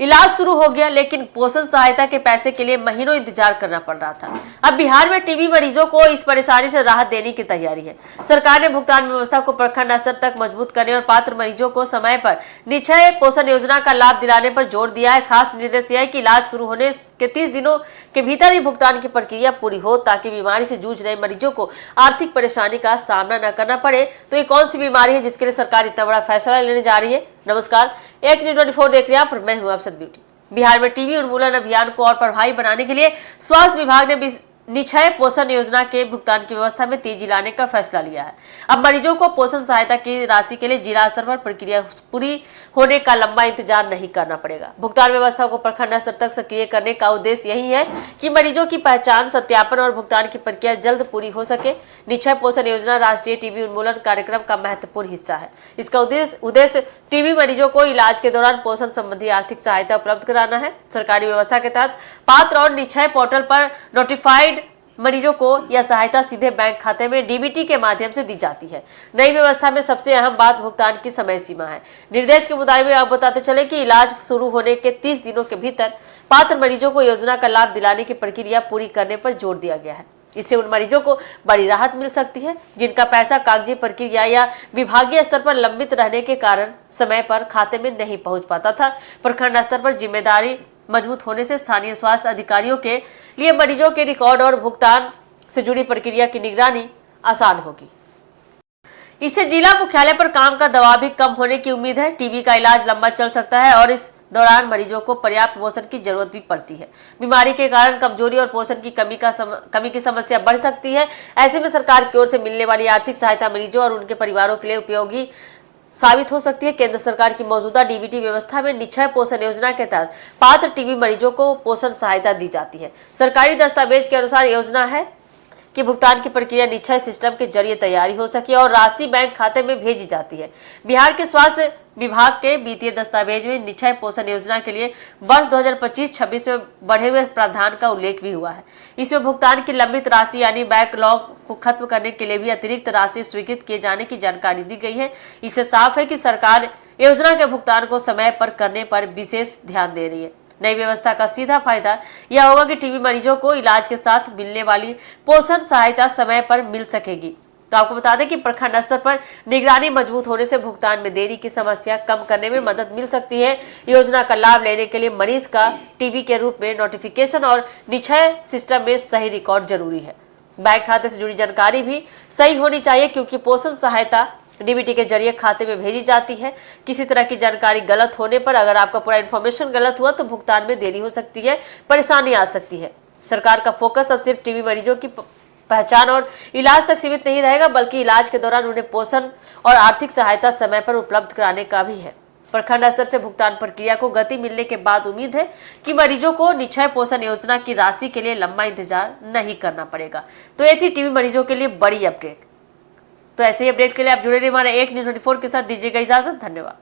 इलाज शुरू हो गया, लेकिन पोषण सहायता के पैसे के लिए महीनों इंतजार करना पड़ रहा था। अब बिहार में टीबी मरीजों को इस परेशानी से राहत देने की तैयारी है। सरकार ने भुगतान व्यवस्था को प्रखंड स्तर तक मजबूत करने और पात्र मरीजों को समय पर निश्चय पोषण योजना का लाभ दिलाने पर जोर दिया है। खास निर्देश यह है कि इलाज शुरू होने के 30 दिनों के भीतर ही भुगतान की प्रक्रिया पूरी हो, ताकि बीमारी से जूझ रहे मरीजों को आर्थिक परेशानी का सामना न करना पड़े। तो ये कौन सी बीमारी है जिसके लिए सरकार इतना बड़ा फैसला लेने जा रही है? नमस्कार, एक न्यूज़ 24 देख रहे हैं आप, मैं हूं अफसद ब्यूटी। बिहार में टीबी उन्मूलन अभियान को और प्रभावी बनाने के लिए स्वास्थ्य विभाग ने निश्चय पोषण योजना के भुगतान की व्यवस्था में तेजी लाने का फैसला लिया है। अब मरीजों को पोषण सहायता की राशि के लिए जिला स्तर पर प्रक्रिया पूरी होने का लंबा इंतजार नहीं करना पड़ेगा। भुगतान व्यवस्था को प्रखंड स्तर तक सक्रिय करने का उद्देश्य यही है कि मरीजों की पहचान, सत्यापन और भुगतान की प्रक्रिया जल्द पूरी हो सके। निश्चय पोषण योजना राष्ट्रीय टीबी उन्मूलन कार्यक्रम का महत्वपूर्ण हिस्सा है। इसका उद्देश्य टीबी मरीजों को इलाज के दौरान पोषण संबंधी आर्थिक सहायता उपलब्ध कराना है। सरकारी व्यवस्था के तहत पात्र और निश्चय पोर्टल पर नोटिफाइड मरीजों को यह सहायता सीधे बैंक खाते में डीबीटी के माध्यम से दी जाती है। नई व्यवस्था में सबसे अहम बात भुगतान की समय सीमा है। निर्देश के मुताबिक आप बताते चले कि इलाज शुरू होने के 30 दिनों के भीतर पात्र मरीजों को योजना का लाभ दिलाने की प्रक्रिया पूरी करने पर जोर दिया गया है। इससे उन मरीजों को बड़ी राहत मिल सकती है जिनका पैसा कागजी प्रक्रिया या विभागीय स्तर पर लंबित रहने के कारण समय पर खाते में नहीं पहुंच पाता था। प्रखंड स्तर पर जिम्मेदारी मजबूत होने से स्थानीय स्वास्थ्य अधिकारियों के लिए मरीजों के रिकॉर्ड और भुगतान से जुड़ी प्रक्रिया की निगरानी आसान होगी। इससे जिला मुख्यालय पर काम का दबाव भी कम होने की उम्मीद है। टीबी का इलाज लंबा चल सकता है और इस दौरान मरीजों को पर्याप्त पोषण की जरूरत भी पड़ती है। बीमारी के कारण कमजोरी और पोषण की कमी की समस्या बढ़ सकती है। ऐसे में सरकार की ओर से मिलने वाली आर्थिक सहायता मरीजों और उनके परिवारों के लिए उपयोगी साबित हो सकती है। केंद्र सरकार की मौजूदा डीबीटी व्यवस्था में निश्चय पोषण योजना के तहत पात्र टीबी मरीजों को पोषण सहायता दी जाती है। सरकारी दस्तावेज के अनुसार योजना है कि भुगतान की प्रक्रिया निश्चय सिस्टम के जरिए तैयारी हो सके और राशि बैंक खाते में भेजी जाती है। बिहार के स्वास्थ्य विभाग के वित्तीय दस्तावेज में निश्चय पोषण योजना के लिए वर्ष 2025-26 में बढ़े हुए प्रावधान का उल्लेख भी हुआ है। इसमें भुगतान की लंबित राशि यानी बैकलॉग को खत्म करने के लिए भी अतिरिक्त राशि स्वीकृत किए जाने की जानकारी दी गई है। इससे साफ है कि सरकार योजना के भुगतान को समय पर करने पर विशेष ध्यान दे रही है। नई व्यवस्था का सीधा फायदा यह होगा कि टीबी मरीजों को इलाज के साथ मिलने वाली पोषण सहायता समय पर मिल सकेगी। तो आपको बता दें कि प्रखंड स्तर पर निगरानी मजबूत होने से भुगतान में देरी की समस्या कम करने में मदद मिल सकती है। योजना का लाभ लेने के लिए मरीज का टीबी के रूप में नोटिफिकेशन और निश्चय सिस्टम में सही रिकॉर्ड जरूरी है। बैंक खाते से जुड़ी जानकारी भी सही होनी चाहिए, क्योंकि पोषण सहायता डीबीटी के जरिए खाते में भेजी जाती है। किसी तरह की जानकारी गलत होने पर, अगर आपका पूरा इन्फॉर्मेशन गलत हुआ तो भुगतान में देरी हो सकती है, परेशानी आ सकती है। सरकार का फोकस अब सिर्फ टीबी मरीजों की पहचान और इलाज तक सीमित नहीं रहेगा, बल्कि इलाज के दौरान उन्हें पोषण और आर्थिक सहायता समय पर उपलब्ध कराने का भी है। प्रखंड स्तर से भुगतान प्रक्रिया को गति मिलने के बाद उम्मीद है कि मरीजों को निश्चय पोषण योजना की राशि के लिए लंबा इंतजार नहीं करना पड़ेगा। तो ये थी टीबी मरीजों के लिए बड़ी अपडेट। तो ऐसे ही अपडेट के लिए आप जुड़े रहिए हमारे एक न्यूज़ 24 के साथ। दीजिएगा इजाजत, धन्यवाद।